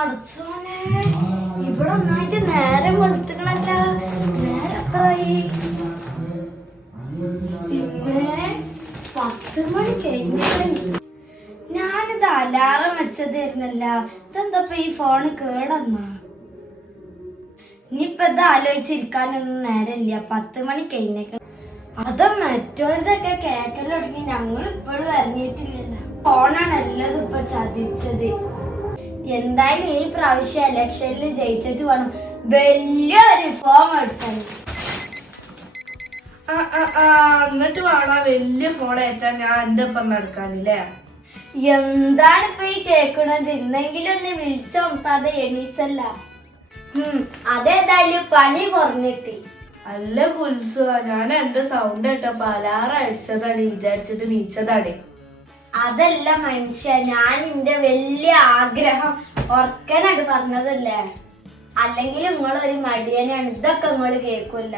പഠിച്ചോനെ ഇവിടെ ഒന്നായിട്ട് നേരം വെളുത്തുകളല്ല. നേരത്തായി ഇമ്മേ 10 മണി കഴിഞ്ഞ. ഞാനിത് അലാറം വെച്ചതായിരുന്നല്ല. ഇതെന്താ ഈ ഫോണ് കേടന്നാ? ഇനിയിപ്പൊ ഇത് ആലോചിച്ചിരിക്കാനൊന്നും നേരമില്ല. 10 മണി കഴിഞ്ഞേക്ക. അത് മറ്റൊരിതൊക്കെ കേക്കല് തുടങ്ങി. ഞങ്ങൾ ഇപ്പോഴും ഇറങ്ങിയിട്ടില്ലല്ലോ. ഫോണാണ് എല്ലാതും ഇപ്പൊ ചതിച്ചത്. എന്തായാലും ഈ പ്രാവശ്യം ഇലക്ഷനിൽ ജയിച്ചിട്ട് വേണം വലിയൊരു ഫോൺ അടിച്ചാൽ. എന്നിട്ട് വേണം വലിയ ഫോൺ ഏറ്റാൻ ഞാൻ എന്റെ ഒപ്പം നടക്കാനില്ലേ? എന്താണ് ഇപ്പൊ ഈ കേക്കണത്? ഇന്നെങ്കിലും ഒന്ന് വിളിച്ചോട്ടാതെ എണീച്ചല്ല. അതേതായാലും പണി കുറഞ്ഞിട്ട്. അല്ല കുൽസു, ഞാൻ എന്റെ സൗണ്ട് കേട്ടപ്പോ അലാറം അടിച്ചതാണ് വിചാരിച്ചിട്ട് നീച്ചതാണ്. അതല്ല മനുഷ്യ, ഞാൻ എന്റെ വലിയ ആഗ്രഹം ഓർക്കാനായിട്ട് പറഞ്ഞതല്ലേ. അല്ലെങ്കിൽ നിങ്ങളൊരു മടിയനാണ്. ഇതൊക്കെ നിങ്ങള് കേൾക്കൂല.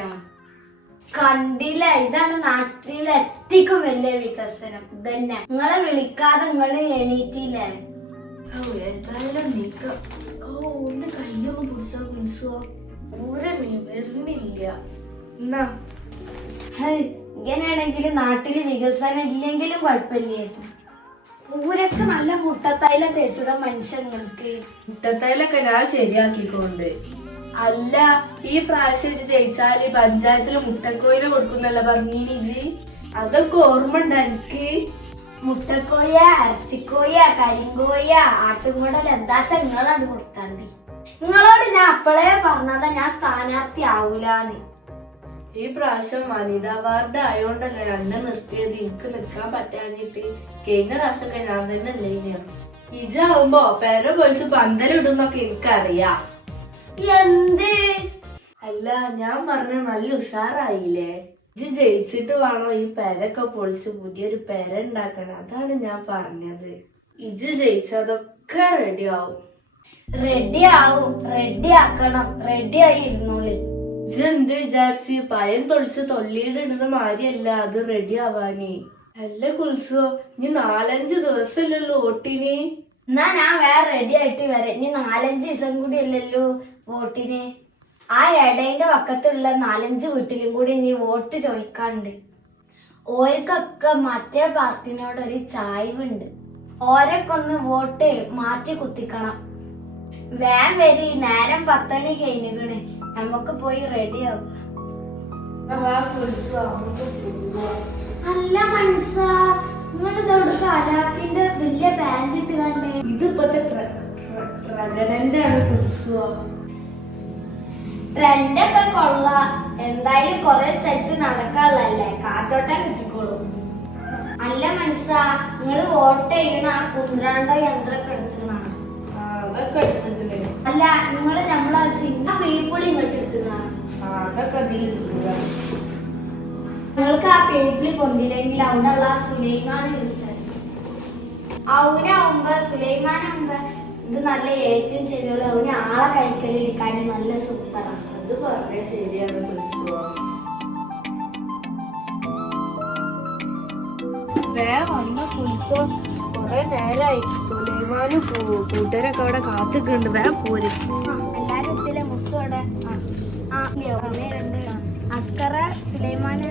കണ്ടില്ല, ഇതാണ് നാട്ടിലെ എത്തിക്കും വലിയ വികസനം. ഇതന്നെ നിങ്ങളെ വിളിക്കാതെ നിങ്ങള് എണീറ്റില്ലേ? ഏതായാലും നീക്ക ഒന്ന് കയ്യൊന്ന് പിടിച്ചോ കുൽസോ. വരുന്നില്ല. എന്നാ ഇങ്ങനെയാണെങ്കിലും നാട്ടില് വികസനം ഇല്ലെങ്കിലും കുഴപ്പമില്ലായിരുന്നു. ഊരൊക്കെ നല്ല മുട്ടത്തൈല തേച്ചുള്ള മനുഷ്യങ്ങൾക്ക്. മുട്ടത്തൈലൊക്കെ ഞാൻ ശരിയാക്കിക്കൊണ്ട്. അല്ല, ഈ പ്രാവശ്യം ജയിച്ചാല് പഞ്ചായത്തില് മുട്ടക്കോയില് കൊടുക്കുന്നല്ല പറഞ്ഞീനി. അതൊക്കെ ഓർമ്മ ഉണ്ട് എനിക്ക്. മുട്ടക്കോയ, ഇറച്ചിക്കോയ, കരിങ്കോയ, ആട്ടുംകുടൽ എന്താച്ച നിങ്ങളാണ് കൊടുത്താണ്ടി. നിങ്ങളോട് ഞാൻ അപ്പോഴേ പറഞ്ഞതാ ഞാൻ സ്ഥാനാർത്ഥി ആവൂലാന്ന്. ഈ പ്രാവശ്യം വനിതാ വാർഡ് ആയോണ്ടല്ലേ എന്നെ നിർത്തിയത്. എനിക്ക് നിക്കാൻ പറ്റാഞ്ഞിട്ട്. കഴിഞ്ഞ പ്രാവശ്യമൊക്കെ ഞാൻ തന്നെ അല്ലേ. ഇജാവുമ്പോ പേര പൊളിച്ച് പന്തലിടുന്നൊക്കെ എനിക്കറിയാം. എന്ത്? അല്ല, ഞാൻ പറഞ്ഞ നല്ല ഉഷാറായില്ലേ? ഇജ് ജയിച്ചിട്ട് വേണോ ഈ പെരൊക്കെ പൊളിച്ച് പുതിയൊരു പെര ഉണ്ടാക്കണം. അതാണ് ഞാൻ പറഞ്ഞത്. ഇജ് ജയിച്ചതൊക്കെ റെഡി ആവും. റെഡി ആവും, റെഡി ആക്കണം. റെഡി ആയി ഇരുന്നോളി. ഇജ് എന്ത് വിചാരിച്ച് പയം തൊളിച്ച് തൊള്ളിയിടുന്ന മാതിരിയല്ല അത് റെഡി ആവാനേ. അല്ല കുൽസോ, ഇനി 4-5 ദിവസമല്ലല്ലോ വോട്ടിന്. എന്നാ ഞാൻ വേറെ റെഡി ആയിട്ട് വരാം. ഇനി 4-5 ദിവസം കൂടി അല്ലല്ലോ വോട്ടിന്. ആ ഇടേന്റെ പക്കത്തുള്ള 4-5 വീട്ടിലും കൂടി ഇനി വോട്ട് ചോദിക്കാണ്ട്. ഓർക്കൊക്കെ മറ്റേ പാർട്ടിനോട് ഒരു ചായ്വുണ്ട്. ഓരൊക്കെ ഒന്ന് വോട്ട് മാറ്റി കുത്തിക്കണം. വേം വരി, നേരം 10 മണി കഴിഞ്ഞിക്കണ്. നമുക്ക് പോയി റെഡി ആവും. അല്ല മനസ്സ, നിങ്ങളിതോട് അലാക്കിന്റെ വലിയ ബാൻഡ് ഇട്ട് കണ്ടേ? ഇതിപ്പത്തെ പ്രകടനാണ് കുൽസോ. ട്രെൻഡൊക്കെ കൊള്ള. എന്തായാലും കൊറേ സ്ഥലത്ത് നടക്കാനുള്ളല്ലേ, കാത്തോട്ടം കിട്ടിക്കോളും. അല്ല മനസ്സ, നിങ്ങള് വോട്ട് ചെയ്യണ ആ കുന്ത്രാണ്ടോ യന്ത്രമൊക്കെ എടുത്തുകണ? അതൊക്കെ എടുത്തിട്ടില്ലേ? അല്ല, നിങ്ങള് നമ്മളെ ചിന്ന പേപ്പിളി ഇങ്ങോട്ട് എടുത്തുകണ? അതൊക്കെ നിങ്ങൾക്ക് ആ പേപ്പിളി കൊണ്ടില്ലെങ്കിൽ അവിടെ ഉള്ള സുലൈമാനെ വിളിച്ചാൽ. അവനാവുമ്പോ സുലൈമാനാവുമ്പോ ഇത് നല്ല ഏറ്റവും ചെയ്തോളൂ. അവന് ആളെ കൈക്കലെടുക്കാൻ നല്ല സൂപ്പറാണ്. അത് പറഞ്ഞ ശരിയാണ് കുൽസോ. വന്ന കുൽസോ, കൊറേ നേരായി. സുലൈമാനും കൂട്ടരൊക്കെ അവിടെ കാത്തുക്കുണ്ട്. പോരും. എല്ലാരും എത്തില്ലേ? മുത്തോടെ അസ്കറ, സുലൈമാന്.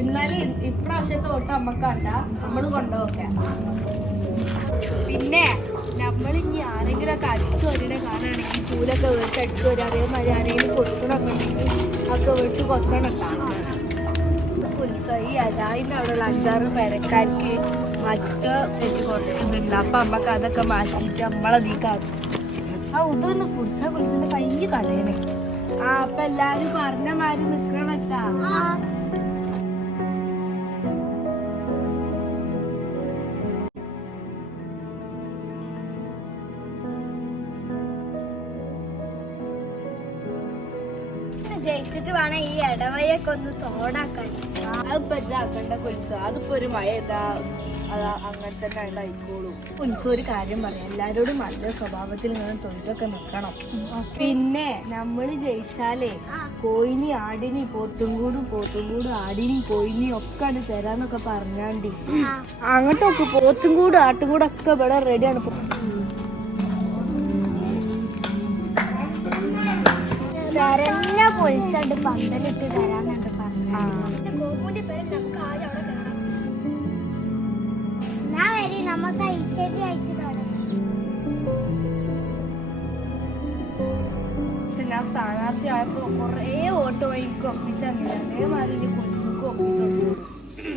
എന്നാലും ഇപ്രാവശ്യത്തെ വോട്ട് നമ്മക്കണ്ട, നമ്മള് കൊണ്ടുപോക്കാം. പിന്നെ നമ്മളിനി ആരെങ്കിലും ഒക്കെ അടിച്ചു വരണ കാണുകയാണെങ്കിൽ ചൂലൊക്കെ വേടിച്ച് അടിച്ചു വരും. അതേമാതിരി ആരെങ്കിലും കൊത്തണൊക്കെ ഉണ്ടെങ്കിൽ ഒക്കെ വേടിച്ച് കൊത്തണട്ടാ. ഈ അതായിന്റെ അവിടെയുള്ള 5-6 പെരക്കാർക്ക് മറ്റോ കുറച്ചിതുണ്ട്. അപ്പൊ നമ്മക്ക് അതൊക്കെ മാറ്റിയിട്ട് നമ്മളതീക്കാണ്. ഇതൊന്ന് കുടിച്ചിന്റെ കൈ കളയണേ. അപ്പൊ എല്ലാരും പറഞ്ഞ മാതിരി നിക്കണട്ടാ. ജയിച്ചിട്ട് വേണം ഈ ഇടവയൊക്കെ ഒന്ന് തോടാക്കാൻ. അതിപ്പോ ഇതാക്കണ്ട കുൽസ, അതിപ്പോ ഒരു മഴ ഇതാ അങ്ങനെ തന്നെ ഉണ്ടായിക്കോളൂ. കുൽസ ഒരു കാര്യം പറയാം, എല്ലാരോടും നല്ല സ്വഭാവത്തിൽ ഇങ്ങനെ തൊഴിലൊക്കെ നിൽക്കണം. പിന്നെ നമ്മള് ജയിച്ചാലേ കോയിനി ആടിനി പോത്തും കൂടും ആടിനി കോയിനി ഒക്കെ ആണ് തരാന്നൊക്കെ പറഞ്ഞാണ്ടി. അങ്ങോട്ടൊക്കെ പോത്തും കൂടും ആട്ടും കൂടെ ഒക്കെ ഇവിടെ റെഡിയാണ്. തെരഞ്ഞ പൊളിച്ചണ്ട് പന്തലിട്ട് തരാന്നുണ്ട് പറഞ്ഞു. നമുക്ക് ഐശ്വര്യ അയച്ചു ഞാൻ സ്ഥാനാർത്ഥി ആയപ്പോ കൊറേ വോട്ട് വാങ്ങിക്കും ഒപ്പിച്ചു തന്നെ. അതേമാതിരി ഇനി കുൽസുക്കും ഒപ്പിച്ചു.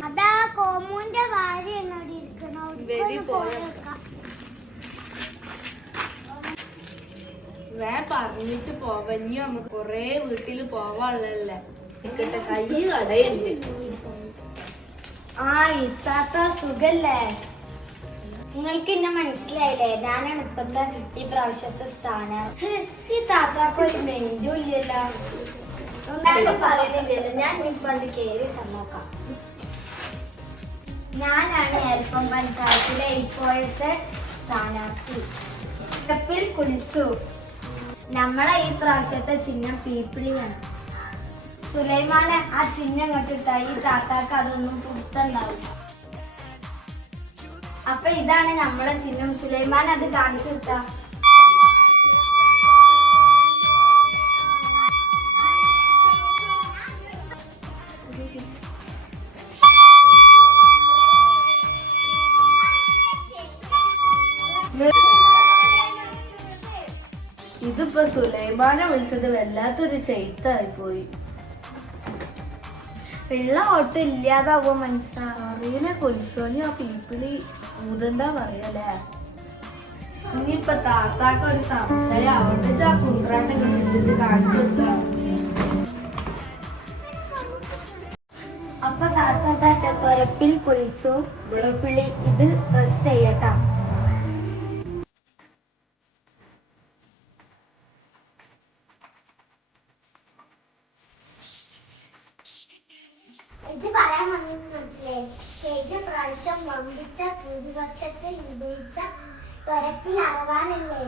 അതാ കോമുന്റെ ഭാര്യ പറഞ്ഞിട്ട് പോവഞ്ഞു നമുക്ക് കൊറേ വീട്ടില് പോവാനുള്ളല്ലേ. കൈ കടയുണ്ട്. ഇത്താത്ത സുഖല്ലേ? നിങ്ങൾക്ക് എന്നെ മനസ്സിലായില്ലേ? ഞാനാണ് ഇപ്പത്തെ ഈ പ്രാവശ്യത്തെ സ്ഥാനം. ഈ താത്താക്ക് ഒരു മെന്റും ഇല്ലല്ലോ, ഒന്നും പറയുന്നില്ലല്ലോ. ഞാൻ ഇപ്പണ്ട് കേറി സമ്മോക്കാം. ഞാനാണ് എൽപ്പം പഞ്ചായത്തിലെ ഇപ്പോഴത്തെ സ്ഥാനാർത്ഥി കപ്പിൽ കുൽസു. നമ്മളെ ഈ പ്രാവശ്യത്തെ ചിഹ്നം പീപ്പിളിയാണ്. സുലൈമാനെ ആ ചിഹ്നം കൊണ്ടിട്ടാ ഈ താത്താക്ക് അതൊന്നും പുറത്തുണ്ടാവില്ല. അപ്പൊ ഇതാണ് നമ്മളെ ചിഹ്നം. സുലൈമാൻ അത് കാണിച്ചു വിട്ടാ. ഇതിപ്പോ സുലൈമാനെ വിളിച്ചത് വല്ലാത്തൊരു ചെയ്ത്തായി പോയി. ഉള്ള വോട്ട് ഇല്ലാതാവോ അറിയില്ല കുൽസോനി ആ പീപ്പിളി ഊതണ്ടാ പറയല്ലേ. ഇനിയിപ്പൊ താത്താക്ക് ഒരു സംശയം അവിടെ ആ കുന്ത്രാട്ടം കിട്ടിട്ട് കാണിച്ചു കൊടുക്കാം. അപ്പൊ താത്ത പുറപ്പിൽ കുൽസു വിളപ്പിളി ഇത് പ്രസ് ചെയ്യട്ടാ. ഇത് പറയാൻ വന്നിട്ടില്ലേ? കഴിഞ്ഞ പ്രാവശ്യം വമ്പിച്ച ഭൂരിപക്ഷത്തിൽ വിജയിച്ച തുരപ്പിൽ അറവാനല്ലേ?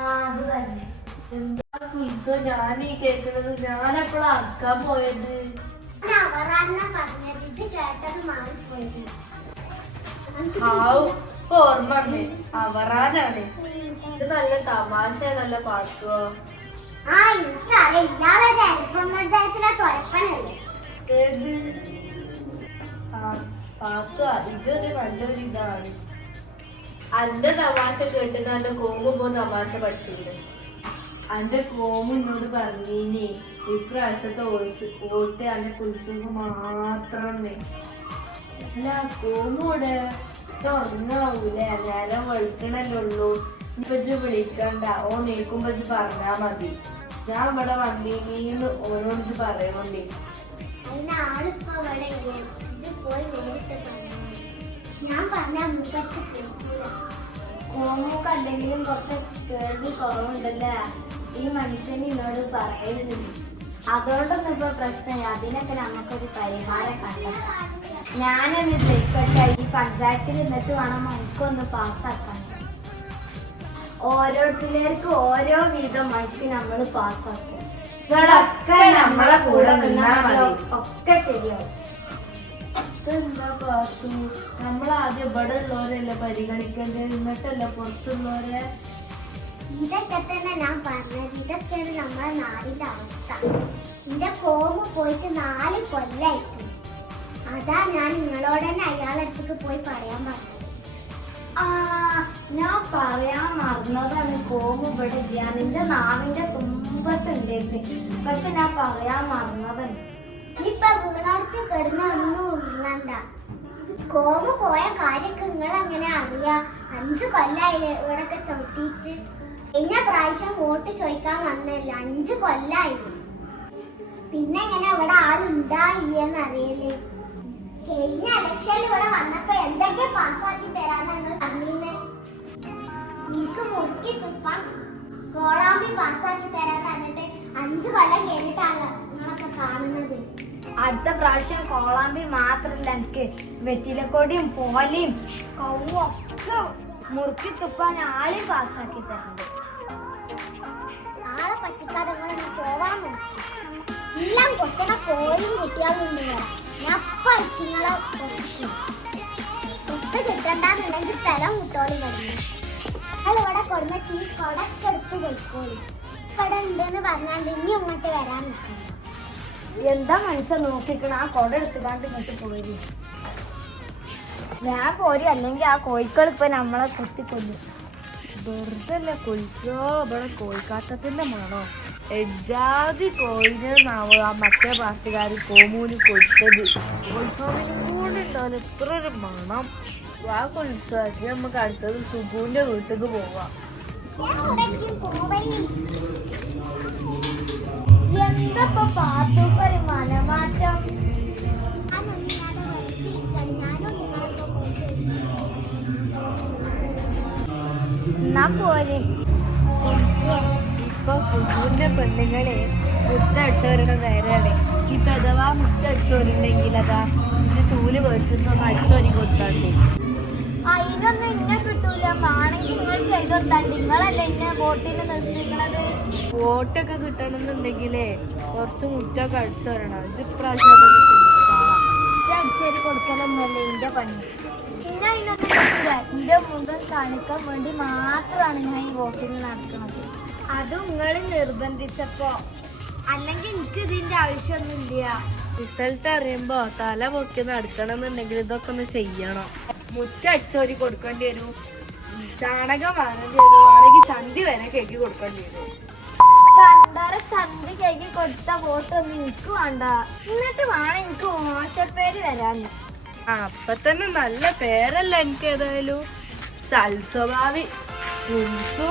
അത് തന്നെ. എന്താ കുൽസോ ഞാൻ ഈ കേൾക്കുന്നത്? ഞാനെപ്പോഴാ അറക്കാൻ പോയത്? അവറാന്ന പറഞ്ഞത് ഇത് കേട്ടത് മാറിപ്പോയത്. ഓർമ്മ അവറാനാണ്. ഇത് നല്ല തമാശ, നല്ല പാട്ടുവോ? എനിക്കറിയാം. ഇയാളൊരു എൽപ്പം പഞ്ചായത്തിലെ തുരപ്പനല്ലേ? ഏത് പാത്തു? ഇതൊരു നല്ലൊരു ഇതാണ്. അന്റെ തമാശ കേട്ടിട്ട് എന്റെ കോമ്പോ തമാശ പഠിച്ചിട്ടുണ്ട്. അന്റെ കോമു എന്നോട് പറഞ്ഞീനി ഇപ്രാവശ്യത്തെ വോട്ട് അന്റെ കുൽസുക്ക് മാത്രം. അല്ല കോമൂടെ ഒന്നാവൂലേ? നേരം വെളുക്കണല്ലുള്ളൂ. ഇപ്പൊ വിളിക്കണ്ട, ഓ നീക്കുമ്പോ പറഞ്ഞാ മതി. ഞാൻ ഇവിടെ വന്നീന്ന് ഓനോട് പറയുന്നുണ്ടേ. ഞാൻ പറഞ്ഞ കോമുക്ക് അല്ലെങ്കിലും കുറച്ച് കേൾവി കുറവുണ്ടല്ലേ? ഈ മനുഷ്യന് എന്നോട് പറയുന്നില്ല. അതുകൊണ്ടൊന്നും ഇപ്പൊ പ്രശ്നമില്ല. അതിനൊക്കെ നമുക്കൊരു പരിഹാരം കണ്ടെത്താം. ഞാനൊന്ന് ജയിക്കട്ടെ. ഈ പഞ്ചായത്തിൽ നിന്നിട്ട് വേണം നമുക്കൊന്ന് പാസ്സാക്കാൻ. ഓരോരുത്തർക്കും ഓരോ വീതം മനുഷ്യ നമ്മൾ പാസ്സാക്കും. നമ്മളെ കൂടെ ഒക്കെ ശരിയാവും. എന്താ പാത്തു, നമ്മളാദ്യം ഇവിടെ ഉള്ളവരല്ലേ പരിഗണിക്കേണ്ടത്, എന്നിട്ടല്ല പുറത്തുള്ളവരെ. ഇതൊക്കെ തന്നെ ഞാൻ പറഞ്ഞത്. ഇതൊക്കെയാണ് നമ്മുടെ നാടിന്റെ അവസ്ഥ. എന്റെ കോമ് പോയിട്ട് 4 കൊല്ലായിട്ട്. അതാ ഞാൻ നിങ്ങളോട് തന്നെ അയാളുടെ അടുത്തേക്ക് പോയി പറയാൻ പറഞ്ഞത്. ഞാൻ പറയാൻ മറന്നതാണ്. കോമ് ഇവിടെ ഇല്ല. നിന്റെ നാവിന്റെ തുമ്പത്തുണ്ടായിരുന്നു. പക്ഷെ ഞാൻ പറയാൻ മറന്നതാണ്. ഇനിയിപ്പൊ വീണടുത്ത് കിടന്ന ഒന്നും ഉരുളണ്ട. കോമ് പോയ കാര്യൊക്കെ നിങ്ങൾ എങ്ങനെ അറിയാ? 5 കൊല്ലായില്ലേ ഇവിടൊക്കെ ചവിട്ടിയിട്ട്. കഴിഞ്ഞ പ്രാവശ്യം വോട്ട് ചോദിക്കാൻ വന്നല്ല, 5 കൊല്ലായില്ലേ. പിന്നെ എങ്ങനെ ഇവിടെ ആളുണ്ടായില്ലെന്ന് അറിയില്ലേ? കഴിഞ്ഞ ഇലക്ഷനിൽ ഇവിടെ വന്നപ്പോ എന്തൊക്കെ പാസ്സാക്കി തരാന്നാണ് പറഞ്ഞിരുന്നത്. എനിക്ക് മുറുക്കി തുപ്പാൻ കോളാമ്പി പാസ്സാക്കി തരാന്ന് പറഞ്ഞിട്ട് 5 കൊല്ലം കഴിഞ്ഞിട്ടാണ് നിങ്ങളെ കാണുന്നത്. അടുത്ത പ്രാവശ്യം കോളാമ്പി മാത്രല്ല എനിക്ക് വെറ്റിലക്കൊടിയും പോലയും കൗവും ഒക്കെ മുറുക്കി തുപ്പാൻ ആളെയും പാസ്സാക്കി തരുന്നുണ്ട്. ആളെ പറ്റിക്കാതെ പോവാൻ നോക്കി എല്ലാം കൊത്തണ കോഴിയും കുട്ടികളുണ്ട്. ഞാൻ പറ്റിങ്ങളെ കൊത്ത് കിട്ടണ്ടെന്നുണ്ടെങ്കിൽ സ്ഥലം മുട്ടോളി വരുന്നു. ഇവിടെ കൊടുന്ന ചീ കൊടക്കെടുത്ത് പോയിക്കോളി. കട ഉണ്ടെന്ന് പറഞ്ഞാണ്ട് ഇനി ഇങ്ങോട്ട് വരാൻ നിൽക്കുന്നു. എന്താ മനസ്സ നോക്കിക്കണ ആ കൊട എടുത്തുകാണ്ട് ഇങ്ങോട്ട് പോയി. ഞാൻ പോരി, അല്ലെങ്കിൽ ആ കോഴിക്കൾ ഇപ്പൊ നമ്മളെ കുത്തിക്കൊല്ലു. വെറുതെ അല്ലേ കൊൽസോ ഇവിടെ കോഴിക്കാട്ടത്തിന്റെ മണോ എജാതി കോഴിന് ആ മറ്റേ പാർട്ടിക്കാർ കോമൂന് കൊടുത്തത്. കൊൽസോമിനും കൂടെ ഉണ്ടാവില്ല എത്ര ഒരു മണം. ആ കൊൽസാക്കി നമുക്ക് അടുത്തത് സുഖുവിന്റെ വീട്ടിക്ക് പോവാം. എന്തപ്പോ പാത്തൂക്കൊരു മനമാറ്റം. എന്നാ പോരെ. ഇപ്പൊ സുഖുവിന്റെ പെണ്ണുങ്ങളെ മുട്ടടിച്ചവരുടെ നേരെയാണ്. ഇപ്പൊ അഥവാ മുട്ടടിച്ചവരുണ്ടെങ്കിൽ അതാ ഇത് ചൂല് മേടിച്ചിട്ടൊന്ന് അടിച്ചൊരി കൊടുത്താണ്ട്. അതിനൊന്നും ഇന്നെ കിട്ടൂല. ആണെങ്കിൽ നിങ്ങൾ ചെയ്തോട്ടാണ്ട്. നിങ്ങളല്ലേ ഇന്നെ വോട്ടിൽ നിർത്തിക്കണത്. വോട്ടൊക്കെ കിട്ടണമെന്നുണ്ടെങ്കിലേ കുറച്ച് മുറ്റൊക്കെ അടിച്ചു വരണം. ഇപ്രാവശ്യം അടിച്ചേരി കൊടുക്കലൊന്നുമല്ലേ എന്റെ പണി. പിന്നെ അതിനൊന്നും കിട്ടില്ല. എന്റെ മുഖം കാണിക്കാൻ വേണ്ടി മാത്രമാണ് ഞാൻ ഈ വോട്ടിൽ നടക്കുന്നത്. അതും നിങ്ങൾ നിർബന്ധിച്ചപ്പോ. അല്ലെങ്കിൽ എനിക്ക് ഇതിന്റെ ആവശ്യമൊന്നുമില്ല. റിസൾട്ട് അറിയുമ്പോ തല പൊക്കി നടക്കണം എന്നുണ്ടെങ്കിൽ ഇതൊക്കെ ഒന്ന് ചെയ്യണം. മുറ്റടിച്ചോരി കൊടുക്കേണ്ടി വരും, ചാണകം വാങ്ങേണ്ടി വരും, ആണെങ്കിൽ ചന്തി വരെ കേക്ക് കൊടുക്കേണ്ടി വരും. കണ്ടറ ചന്തി കൈക്ക് കൊടുത്ത വോട്ടൊന്നും എനിക്ക് വേണ്ട. എന്നിട്ട് വേണം എനിക്ക് മോശപ്പേര് വരാൻ. അപ്പൊ തന്നെ നല്ല പേരല്ല എനിക്ക്. ഏതായാലും സൽസ്വഭാവി കുൽസു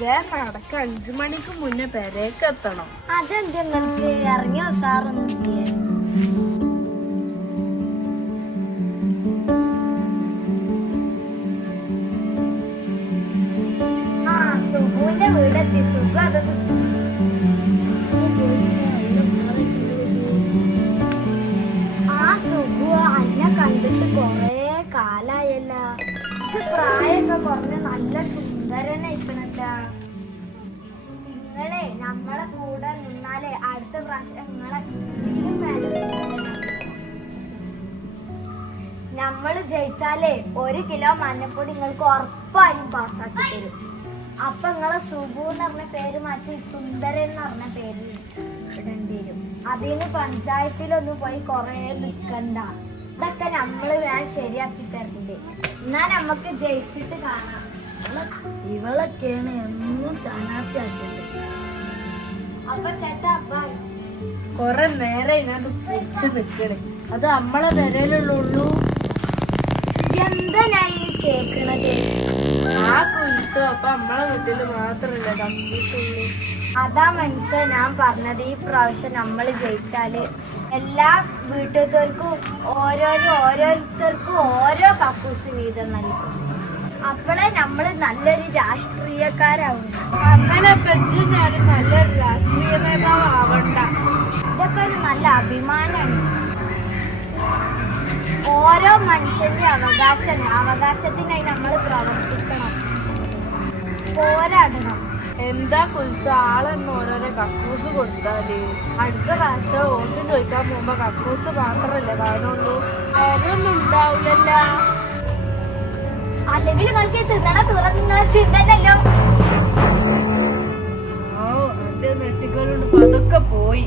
നടക്ക 5 മണിക്ക് മുന്നേ പെരേക്ക് എത്തണം. അതെന്ത് നിങ്ങൾക്ക് ഇറങ്ങിയോ സാറൊന്നും. ആ സുഖുവിന്റെ വീടെത്തി. സുഖം അത് ആ സുഖു അന്നെ കണ്ടിട്ട് കൊറേ കാലായല്ല. പ്രായമൊക്കെ കുറഞ്ഞ് നല്ല സുന്ദരനായിക്കണല്ല. നിങ്ങളെ നമ്മളെ കൂടെ നിന്നാലേ അടുത്ത പ്രാവശ്യം നിങ്ങളെ ഇതിലും മേലെ നമ്മള് ജയിച്ചാലേ 1 കിലോ മഞ്ഞപ്പൊടി നിങ്ങൾക്ക് ഉറപ്പായും പാസ്സാക്കി തരും. അപ്പൊ നിങ്ങളെ സുബു എന്ന് പറഞ്ഞ പേര് മാറ്റി സുന്ദരൻ എന്ന് പറഞ്ഞ പേര് ഇടേണ്ടി വരും. അതിന് പഞ്ചായത്തിലൊന്നും പോയി കൊറേ നിക്കണ്ട. ഇതൊക്കെ നമ്മള് വേഗം ശരിയാക്കി തരണ്ടേ. എന്നാ നമുക്ക് ജയിച്ചിട്ട് കാണാം. ഇവളൊക്കെയാണ് എന്നും സ്ഥാനാർത്ഥിയാക്കിയത്. അപ്പൊ ചേട്ടാ കൊറേ നേരം ഇതിനകത്ത് പൊടിച്ച് നിക്കണേ. അത് നമ്മളെ പെരയിലുള്ളൂ. എന്താ ഞാൻ ഈ കേക്കണത്? ആ കുൽസോ അപ്പൊ നമ്മളെ വീട്ടില് മാത്രല്ല തമ്മിട്ടുള്ളൂ. അതാ മനസ്സ് ഞാൻ പറഞ്ഞത്. ഈ പ്രാവശ്യം നമ്മൾ ജയിച്ചാല് എല്ലാ വീട്ടിലത്തവർക്കും ഓരോരുത്തർക്കും ഓരോ കക്കൂസ് വീതം നൽകും. അപ്പോഴേ നമ്മള് നല്ലൊരു രാഷ്ട്രീയക്കാരാവും. അങ്ങനെ പെഞ്ചു ഞാൻ നല്ലൊരു രാഷ്ട്രീയ നേതാവ് ആവണ്ട. ഇതൊക്കെ ഒരു നല്ല അഭിമാനമാണ്. ഓരോ മനുഷ്യന്റെ അവകാശത്തിനായി നമ്മൾ പ്രവർത്തിക്കണം, പോരാടണം. എന്താ കുൽസോ ആളെന്ന് ഓരോരോ കക്കൂസ് കൊടുത്താല് അടുത്ത പ്രാവശ്യം വോട്ട് ചോദിക്കാൻ പോകുമ്പോ കക്കൂസ് മാത്രല്ലേ കാണുള്ളൂ, വേറൊന്നും ഉണ്ടാവില്ലല്ല. അല്ലെങ്കിൽ നിങ്ങൾക്ക് തിന്നണ തുറന്ന ചിന്തല്ലോ. എന്റെ നെട്ടിക്കലുണ്ട്, അതൊക്കെ പോയി.